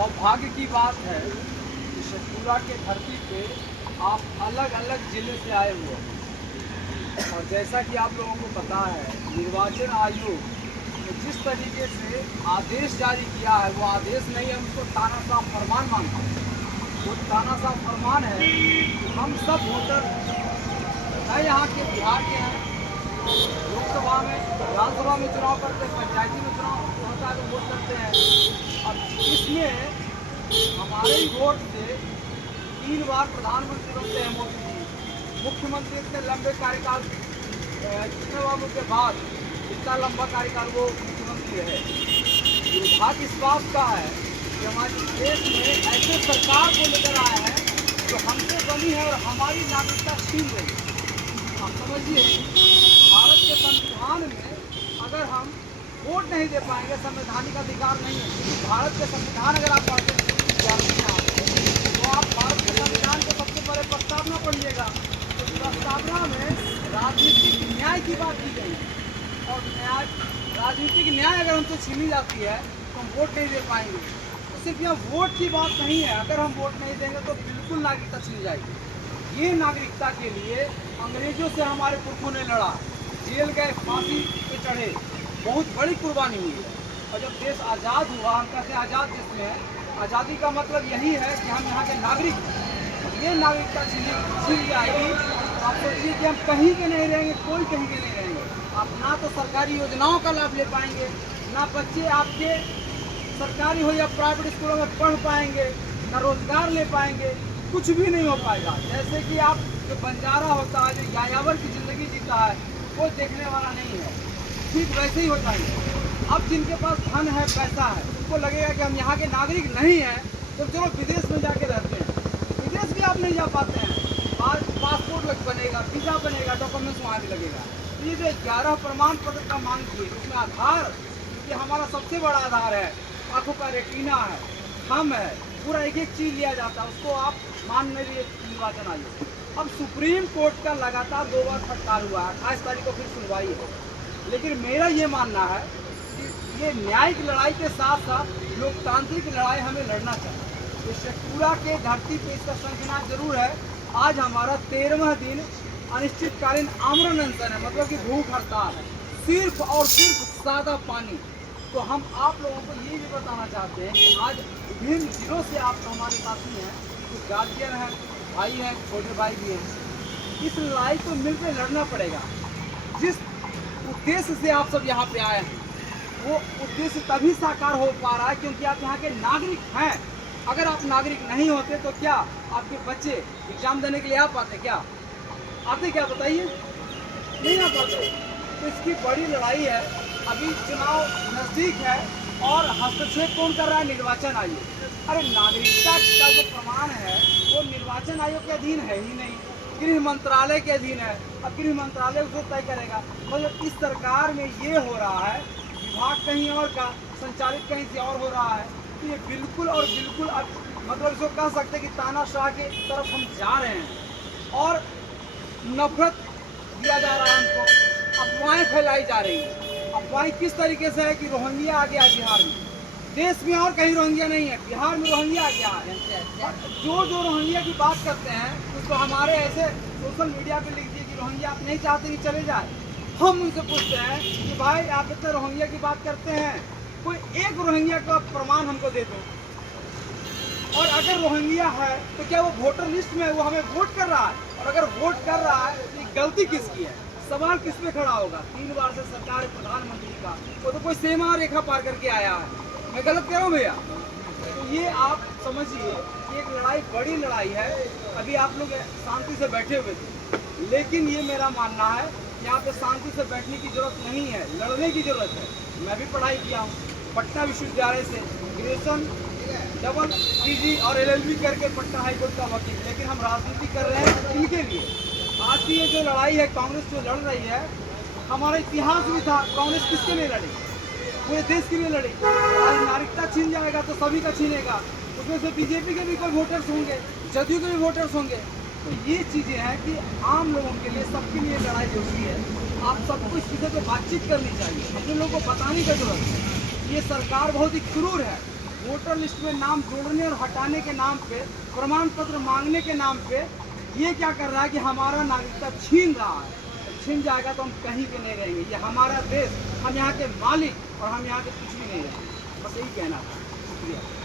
सौभाग्य की बात है कि शेखपुरा के धरती पे आप अलग अलग जिले से आए हुए हैं। और जैसा कि आप लोगों को पता है, निर्वाचन आयोग ने जिस तरीके से आदेश जारी किया है, वो आदेश नहीं है, उसको तानाशाह फरमान मानता है। वो तानाशाह फरमान है कि हम सब वोटर है, यहाँ के बिहार के हैं, लोकसभा में, विधानसभा में चुनाव करते हैं, पंचायती में चुनाव होता है तो वोट करते हैं। और इसमें हमारे ही वोट से 3 बार प्रधानमंत्री बनते हैं मोदी जी। मुख्यमंत्री इतने लंबे कार्यकाल, इतने बार के बाद इतना लंबा कार्यकाल वो मुख्यमंत्री रहे। दुर्भाग्य इस बात का है कि हमारे देश में ऐसे सरकार को लेकर आया है जो हमसे बनी है और हमारी नागरिकता छीन रही है। आप समझिए, भारत के संविधान में अगर हम वोट नहीं दे पाएंगे, संवैधानिक अधिकार नहीं है। भारत के संविधान अगर आप पढ़ते हैं तो आप भारत के संविधान को सबसे पहले प्रस्तावना पढ़िएगा। तो प्रस्तावना में राजनीतिक न्याय की बात की गई है। और राजनीतिक न्याय अगर हमसे छीनी जाती है तो हम वोट नहीं दे पाएंगे। तो सिर्फ यह वोट की बात नहीं है, अगर हम वोट नहीं देंगे तो बिल्कुल नागरिकता छीनी जाएगी। ये नागरिकता के लिए अंग्रेजों से हमारे पुरखों ने लड़ा, जेल गए, फांसी पे चढ़े, बहुत बड़ी कुर्बानी हुई है। और जब देश आज़ाद हुआ, हम कहते हैं आज़ाद देश में है, आज़ादी का मतलब यही है कि हम यहाँ के नागरिक हैं। ये नागरिकता छीन जाएगी तो आप सोचिए कि हम कहीं के नहीं रहेंगे, कोई कहीं के नहीं रहेंगे। आप ना तो सरकारी योजनाओं का लाभ ले पाएंगे, ना बच्चे आपके सरकारी हो या प्राइवेट स्कूलों में पढ़ पाएंगे, ना रोजगार ले पाएंगे, कुछ भी नहीं हो पाएगा। जैसे कि आप जो बंजारा होता है, जो यायावर की ज़िंदगी जीता है, वो देखने वाला नहीं है, ठीक वैसे ही होता है। अब जिनके पास धन है, पैसा है, उनको लगेगा कि हम यहाँ के नागरिक नहीं हैं तो चलो विदेश में जाके रहते हैं। विदेश भी आप नहीं जा पाते हैं, आज पासपोर्ट बनेगा, वीज़ा बनेगा, डॉक्यूमेंट्स वहाँ भी लगेगा। तो ये जो 11 प्रमाण पत्र का मांग किए, उसमें आधार, ये हमारा सबसे बड़ा आधार है, आँखों का रेटिना है, थंब है, पूरा एक एक चीज़ लिया जाता है, उसको आप मान नहीं लिए निर्वाचन आयोग। अब सुप्रीम कोर्ट का लगातार 2 बार फटकार हुआ है, 28 तारीख को फिर सुनवाई है। लेकिन मेरा ये मानना है कि ये न्यायिक लड़ाई के साथ साथ लोकतांत्रिक लड़ाई हमें लड़ना चाहिए। तो शेखपुरा के धरती पे इसका संज्ञान जरूर है। आज हमारा 13वां दिन अनिश्चितकालीन आमरण अनशन है, मतलब कि भूख हड़ताल है, सिर्फ और सिर्फ सादा पानी। तो हम आप लोगों को ये भी बताना चाहते हैं कि आज विभिन्न जिलों से आप हमारे साथी हैं, कुछ गार्जियन हैं, भाई हैं, छोटे भाई भी हैं। इस लड़ाई को मिलकर लड़ना पड़ेगा। जिस उद्देश्य से आप सब यहाँ पे आए हैं, वो उद्देश्य तभी साकार हो पा रहा है क्योंकि आप यहाँ के नागरिक हैं। अगर आप नागरिक नहीं होते तो क्या आपके बच्चे एग्जाम देने के लिए आ पाते? क्या आते? क्या बताइए, नहीं आ पाते। तो इसकी बड़ी लड़ाई है। अभी चुनाव नज़दीक है और हस्तक्षेप कौन कर रहा है? निर्वाचन आयोग। अरे नागरिकता का जो प्रमाण है वो निर्वाचन आयोग के अधीन है ही नहीं, गृह मंत्रालय के अधीन है। अब गृह मंत्रालय उसे तय करेगा। मतलब इस सरकार में ये हो रहा है, विभाग कहीं और का संचालित कहीं से और हो रहा है। तो ये बिल्कुल और बिल्कुल अब मतलब इसको कह सकते हैं कि तानाशाह के तरफ हम जा रहे हैं और नफरत दिया जा रहा है हमको, अफवाहें फैलाई जा रही हैं। अफवाहें किस तरीके से है कि रोहिंग्या आ गया बिहार में, देश में और कहीं रोहिंग्या नहीं है, बिहार में रोहिंग्या आ गया है। जो रोहिंग्या की बात करते हैं उसको हमारे ऐसे सोशल मीडिया पे लिख दिए कि रोहिंग्या आप नहीं चाहते कि चले जाए। हम उनसे पूछते हैं कि भाई आप इतने रोहिंग्या की बात करते हैं, कोई एक रोहिंग्या का प्रमाण हमको दे दो। और अगर रोहिंग्या है तो क्या वो वोटर लिस्ट में है, वो हमें वोट कर रहा है? और अगर वोट कर रहा है तो गलती किसकी है? सवाल किस पे खड़ा होगा? 3 बार से सरकार प्रधानमंत्री का, वो तो कोई सीमा रेखा पार करके आया है। मैं गलत कह रहा हूँ भैया? तो ये आप समझिए कि एक लड़ाई, बड़ी लड़ाई है। अभी आप लोग शांति से बैठे हुए थे, लेकिन ये मेरा मानना है यहाँ पे शांति से बैठने की जरूरत नहीं है, लड़ने की जरूरत है। मैं भी पढ़ाई किया हूँ पटना विश्वविद्यालय से, ग्रेजुएशन, डबल पीजी और एलएलबी करके पटना हाईकोर्ट का वकील। लेकिन हम राजनीति कर रहे हैं इनके लिए। आज की ये जो लड़ाई है, कांग्रेस जो लड़ रही है, हमारा इतिहास भी था। कांग्रेस किसके लिए लड़ी? पूरे देश के लिए लड़ी। आज नागरिकता छीन जाएगा तो सभी का छीनेगा। उसमें से बीजेपी के भी कोई वोटर्स होंगे, जदयू के भी वोटर्स होंगे। तो ये चीज़ें हैं कि आम लोगों के लिए, सबके लिए लड़ाई जरूरी है। आप सबको इस विषय पर बातचीत करनी चाहिए, अपने लोगों को बताने की जरूरत है। ये सरकार बहुत ही क्रूर है, वोटर लिस्ट में नाम जोड़ने और हटाने के नाम पे, प्रमाण पत्र मांगने के नाम पे ये क्या कर रहा है कि हमारा नागरिकता छीन रहा है। छीन जाएगा तो हम कहीं के नहीं रहेंगे। ये हमारा देश, हम यहाँ के मालिक और हम यहाँ के कुछ भी नहीं रहेंगे। बस यही कहना था। शुक्रिया।